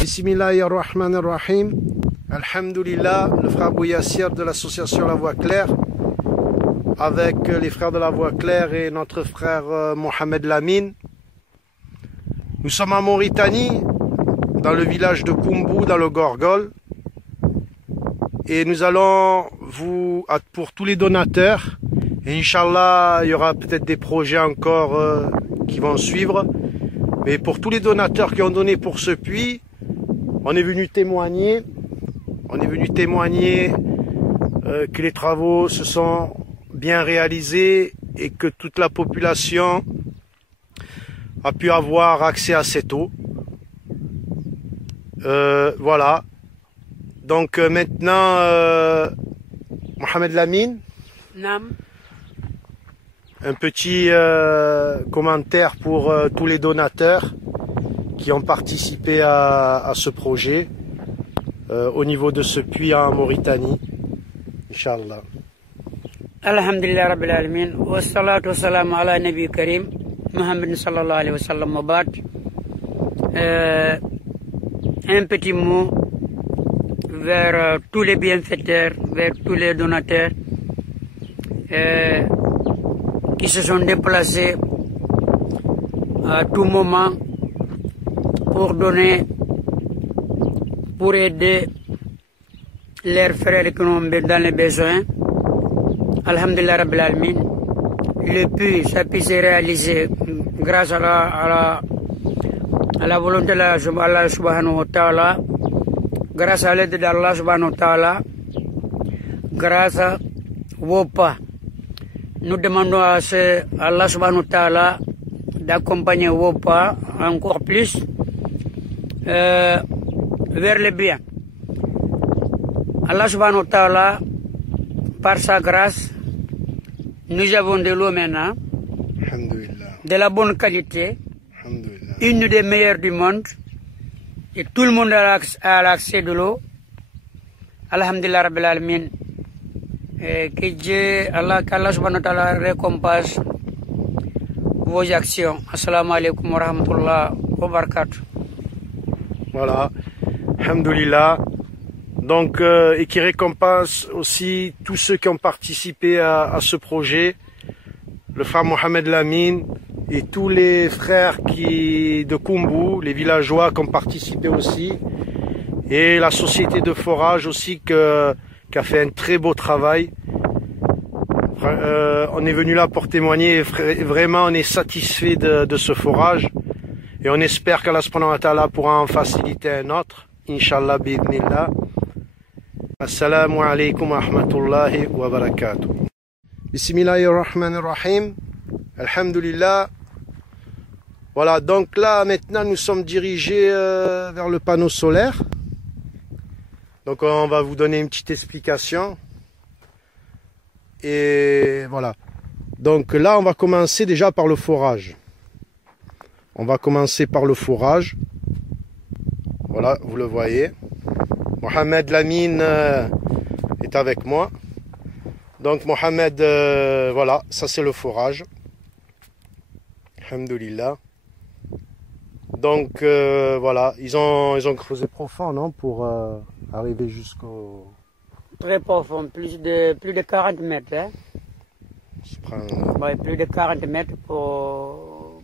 Bismillahirrahmanirrahim. Alhamdulillah, le frère Bouyassir de l'association La Voix Claire, avec les frères de La Voix Claire et notre frère Mohamed Lamine. Nous sommes en Mauritanie, dans le village de Koumbu, dans le Gorgol. Et nous allons pour tous les donateurs, et Inch'Allah, il y aura peut-être des projets encore qui vont suivre. Mais pour tous les donateurs qui ont donné pour ce puits, on est venu témoigner. Que les travaux se sont bien réalisés et que toute la population a pu avoir accès à cette eau. Voilà. Donc maintenant, Mohamed Lamine, un petit commentaire pour tous les donateurs qui ont participé à ce projet au niveau de ce puits en Mauritanie. Inch'Allah. Alhamdulillah Rabbil Alamin, wa salatu wa salam ala Nabi Karim, Muhammad sallallahu alayhi wa sallam wa ba'd. Un petit mot vers tous les bienfaiteurs, vers tous les donateurs qui se sont déplacés à tout moment pour donner, pour aider leurs frères qui sont dans les besoins. Alhamdulillah Rabbil Alamin. Le puits, ça peut se réaliser grâce à la volonté d'Allah subhanahu wa ta'ala, grâce à l'aide d'Allah subhanahu wa ta'ala, grâce à WOPA. Nous demandons à Allah subhanahu wa ta'ala d'accompagner WOPA encore plus vers le bien. Allah subhanahu wa ta'ala, par sa grâce, nous avons de l'eau maintenant, de la bonne qualité, une des meilleures du monde, et tout le monde a l'accès de l'eau. Alhamdulillah Rabbil Alamin. Que Dieu, qu'Allah subhanahu wa ta'ala récompense vos actions. Assalamu alaikum wa rahmatullah wa barakatuh. Voilà, alhamdulillah. Donc, et qui récompense aussi tous ceux qui ont participé à ce projet, le frère Mohamed Lamine et tous les frères de Koumbu, les villageois qui ont participé aussi, et la société de forage aussi qui a fait un très beau travail. On est venu là pour témoigner et vraiment on est satisfait de ce forage et on espère qu'Allah subhanahu wa ta'ala pourra en faciliter un autre, Inch'Allah bi'idhnillah. Assalamu alaikum wa rahmatullahi wa barakatuh. Bismillahirrahmanirrahim. Alhamdulillah. Voilà, donc là maintenant nous sommes dirigés vers le panneau solaire. Donc on va vous donner une petite explication. Et voilà. Donc là on va commencer déjà par le forage. On va commencer par le forage. Voilà, vous le voyez. Mohamed Lamine est avec moi. Donc Mohamed, voilà, ça c'est le forage. Alhamdulillah. Donc voilà, ils ont creusé profond, non, pour arriver jusqu'au... Très profond, plus de 40 mètres. Hein? Ouais, plus de 40 mètres pour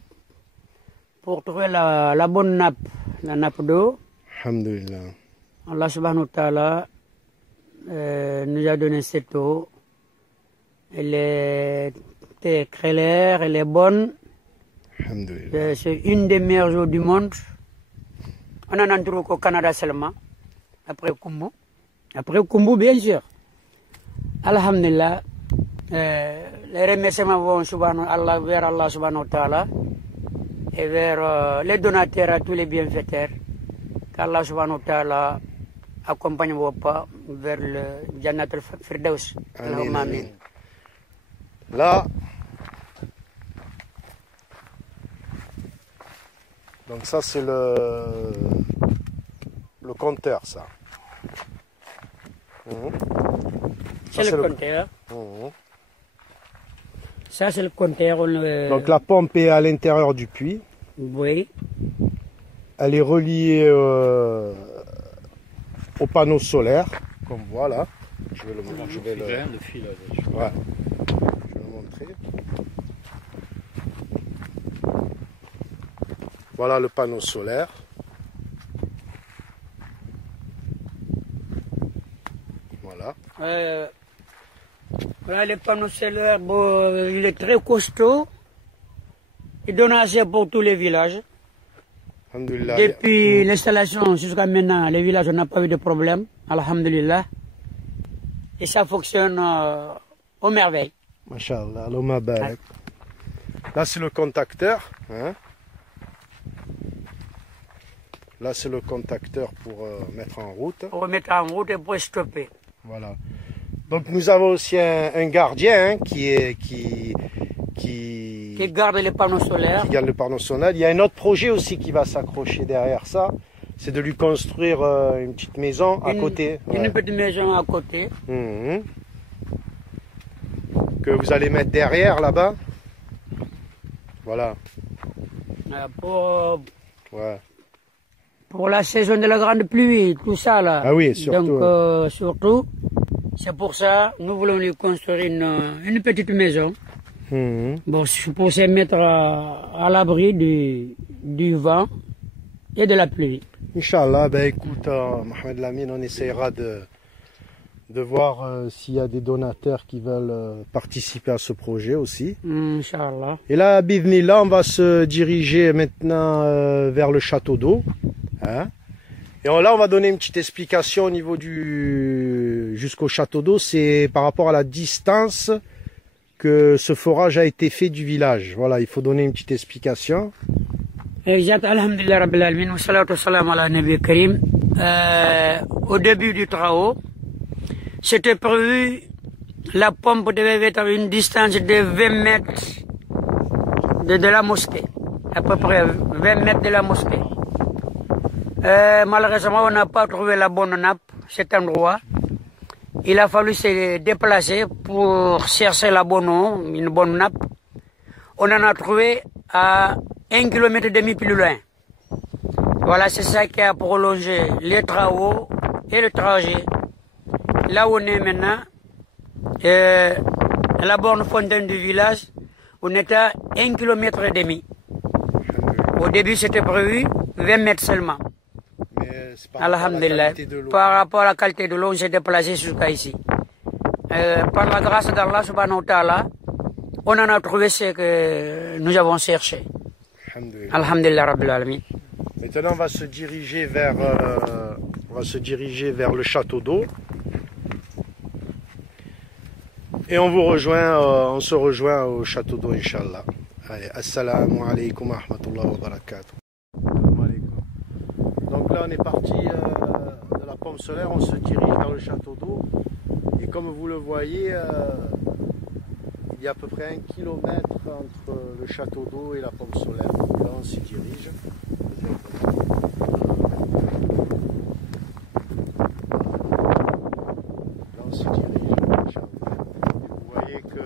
trouver la bonne nappe, la nappe d'eau. Alhamdulillah. Allah subhanahu wa ta'ala nous a donné cette eau. Elle est très claire, elle est bonne. C'est une des meilleures eaux du monde. On en trouve qu'au Canada seulement, après Koumbu. Après Koumbu, bien sûr. Alhamdulillah. Les remerciements vont vers Allah subhanahu wa ta'ala et vers les donateurs, à tous les bienfaiteurs. Qu'Allah subhanahu wa ta'ala accompagne vos pas vers le Jannat al-Firdaus. Amin. Là, donc ça c'est le compteur, ça. C'est le compteur. Ça c'est le compteur. Donc la pompe est à l'intérieur du puits. Oui. elle est reliée au panneau solaire, comme voilà. Je vais le montrer. Je vais le montrer. Voilà le panneau solaire. Voilà. Voilà le panneau solaire, bon, il est très costaud. Il donne assez pour tous les villages. Depuis l'installation jusqu'à maintenant, les villages n'ont pas eu de problème. Alhamdulillah. Et ça fonctionne au merveille. Masha'Allah, Allahumma barak. Là, c'est le contacteur. Hein. Là, c'est le contacteur pour mettre en route. Pour mettre en route et pour stopper. Voilà. Donc, nous avons aussi un gardien hein, qui garde les panneaux solaires. Qui garde le panneau solaire. Il y a un autre projet aussi qui va s'accrocher derrière ça. C'est de lui construire une petite maison à côté. Une petite maison à côté. Mmh. Que vous allez mettre derrière là-bas. Voilà. Pour la saison de la grande pluie, tout ça là. Ah oui, surtout. Donc, surtout, c'est pour ça nous voulons lui construire une petite maison. Bon, pour se mettre à l'abri du vent et de la pluie. Inch'Allah, ben écoute, Mohamed Lamine, on essaiera de voir s'il y a des donateurs qui veulent participer à ce projet aussi. Inch'Allah. Et là, Bidnillah, on va se diriger maintenant vers le château d'eau. Hein. Et là, on va donner une petite explication au niveau jusqu'au château d'eau. C'est par rapport à la distance que ce forage a été fait du village. Voilà, il faut donner une petite explication. Exact, alhamdulillah rabbil alamin, wa salatu wa salam ala nabi karim. Au début du travaux, c'était prévu, la pompe devait être à une distance de 20 mètres de la mosquée. À peu près 20 mètres de la mosquée. Malheureusement, on n'a pas trouvé la bonne nappe, cet endroit. Il a fallu se déplacer pour chercher la bonne eau, une bonne nappe. On en a trouvé à 1,5 km plus loin. Voilà, c'est ça qui a prolongé les travaux et le trajet. Là où on est maintenant, à la borne fontaine du village, on est à 1,5 km. Au début, c'était prévu 20 mètres seulement. Alhamdulillah. Par rapport à la qualité de l'eau, on s'est déplacé jusqu'à ici. Par la grâce d'Allah subhanahu wa ta'ala, on en a trouvé ce que nous avons cherché. Alhamdulillah rabbil alamin. Maintenant, on va se diriger vers le château d'eau. Et on se rejoint au château d'eau, Inch'Allah. Allez, assalamu alaikum wa rahmatullahi wa barakatuh. Donc là, on est parti de la pompe solaire, on se dirige vers le château d'eau. Et comme vous le voyez, il y a à peu près 1 kilomètre entre le château d'eau et la pompe solaire. Donc là, on s'y dirige. Là, on s'y dirige. Vous voyez que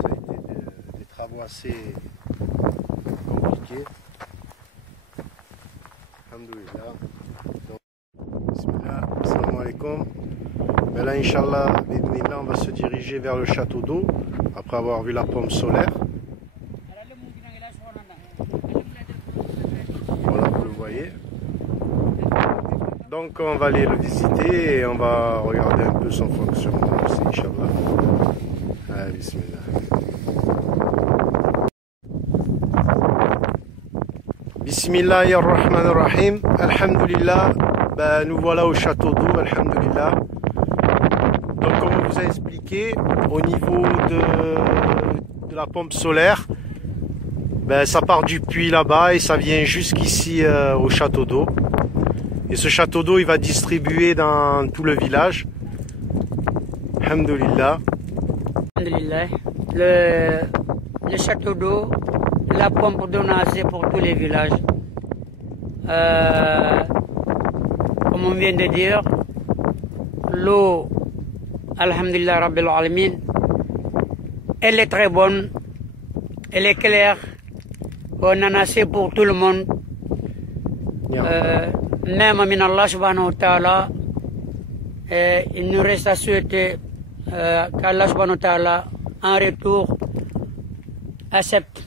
ça a été des travaux assez compliqués. Alhamdulillah. Bismillah, assalamu alaikum. Mais là, Inch'Allah, on va se diriger vers le château d'eau après avoir vu la pompe solaire. Voilà, vous le voyez. Donc, on va aller le visiter et on va regarder un peu son fonctionnement aussi, Inch'Allah. Allez, bismillah. Bismillahirrahmanirrahim. Alhamdulillah. Ben, nous voilà au château d'eau, alhamdulillah. Donc, comme on vous a expliqué, au niveau de la pompe solaire, ben, ça part du puits là-bas et ça vient jusqu'ici au château d'eau. Et ce château d'eau, il va distribuer dans tout le village. Alhamdulillah. Alhamdulillah. Le château d'eau, la pompe donne assez pour tous les villages. Comme on vient de dire, l'eau, alhamdulillah rabbil alamin, elle est très bonne, elle est claire, On en a assez pour tout le monde. Même min Allah subhanahu wa ta'ala, il nous reste à souhaiter qu'Allah subhanahu wa ta'ala, en retour, accepte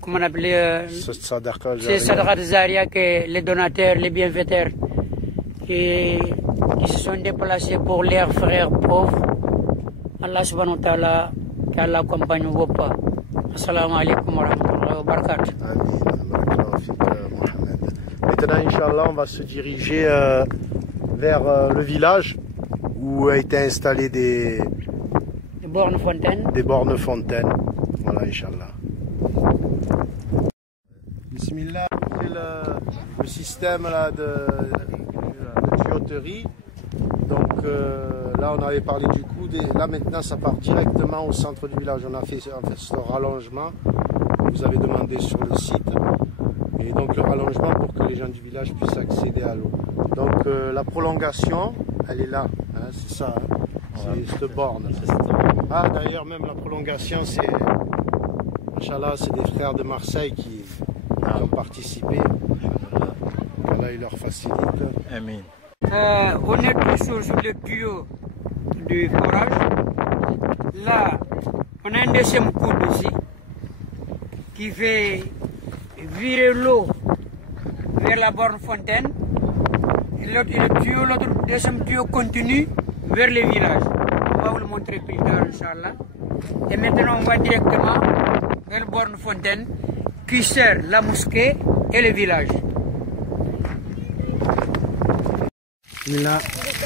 comment on appelle ces sadaqat zaria que les donateurs, les bienfaiteurs qui se sont déplacés pour leurs frères pauvres. Allah subhanahu wa ta'ala, qu'Allah accompagne vos pas. Assalamu alaikum wa rahmatullahi wa barakatuh. Maintenant, Inch'Allah, on va se diriger vers le village où a été installé des bornes fontaines. Des bornes fontaines. Voilà, Inch'Allah. Bismillah, c'est le système là, de tuyauterie. Donc là, on avait parlé du coup. Là, maintenant, ça part directement au centre du village. On a fait ce rallongement que vous avez demandé sur le site. Et donc le rallongement pour que les gens du village puissent accéder à l'eau. Donc la prolongation, elle est là, hein, c'est ça, hein, c'est cette borne. Ah d'ailleurs même la prolongation, c'est, machallah, c'est des frères de Marseille qui ont participé. Voilà, il leur facilite. Amen. On est toujours sur le tuyau du forage. Là, on a un deuxième coude aussi qui fait virer l'eau vers la borne fontaine. L'autre deuxième tuyau continue vers le village. On va vous le montrer plus tard, Inch'Allah. Et maintenant, on va directement vers la borne fontaine qui sert la mosquée et le village. Bismillah,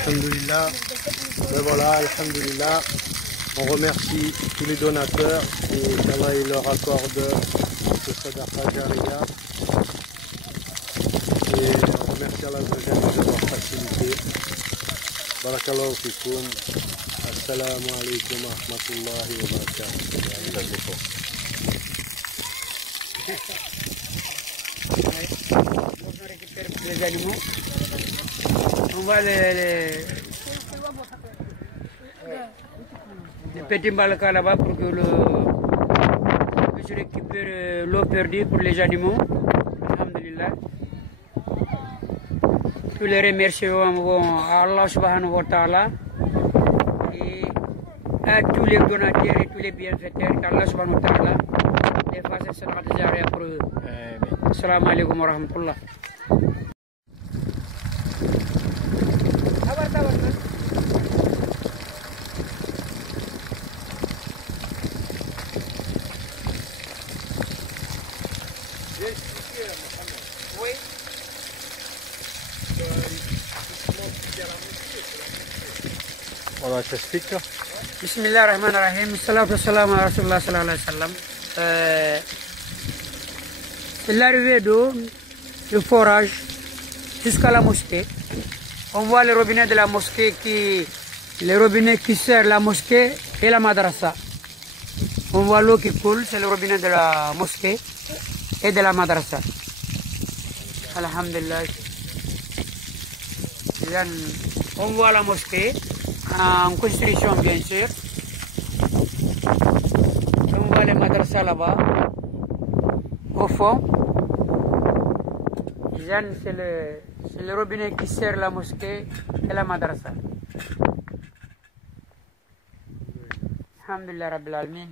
alhamdulillah. Et voilà, alhamdulillah. On remercie tous les donateurs et qu'Allah leur accorde ce sadaqa jariya. Et on remercie Allah d'avoir facilité. Barakallahu fikum. Assalamu alaikum wa rahmatullahi wa barakatuh. On récupère les animaux. On va les petits balcons là-bas pour que je récupère l'eau perdue pour les animaux. Alhamdulillah. Tous les remerciements vont à Allah subhanahu wa ta'ala et à tous les donateurs et tous les bienfaiteurs qu'Allah subhanahu wa ta'ala les fasse sadaqat jariya pour eux. Assalamu alaikum wa rahmatullah. Oui. Voilà, t'explique. Bismillah ar-Rahman ar-Rahim. Salatu wassalam à Rasulullah sallallahu alayhi wa sallam. C'est l'arrivée d'eau, le forage, jusqu'à la mosquée. On voit les robinets de la mosquée les robinets qui servent la mosquée et la madrasa. On voit l'eau qui coule, c'est le robinet de la mosquée et de la madrasa. Alhamdulillah. On voit la mosquée en construction bien sûr. On voit les madrasas là-bas. Au fond, c'est le robinet qui sert la mosquée et la madrasa. Alhamdulillah Rabbil Alamin.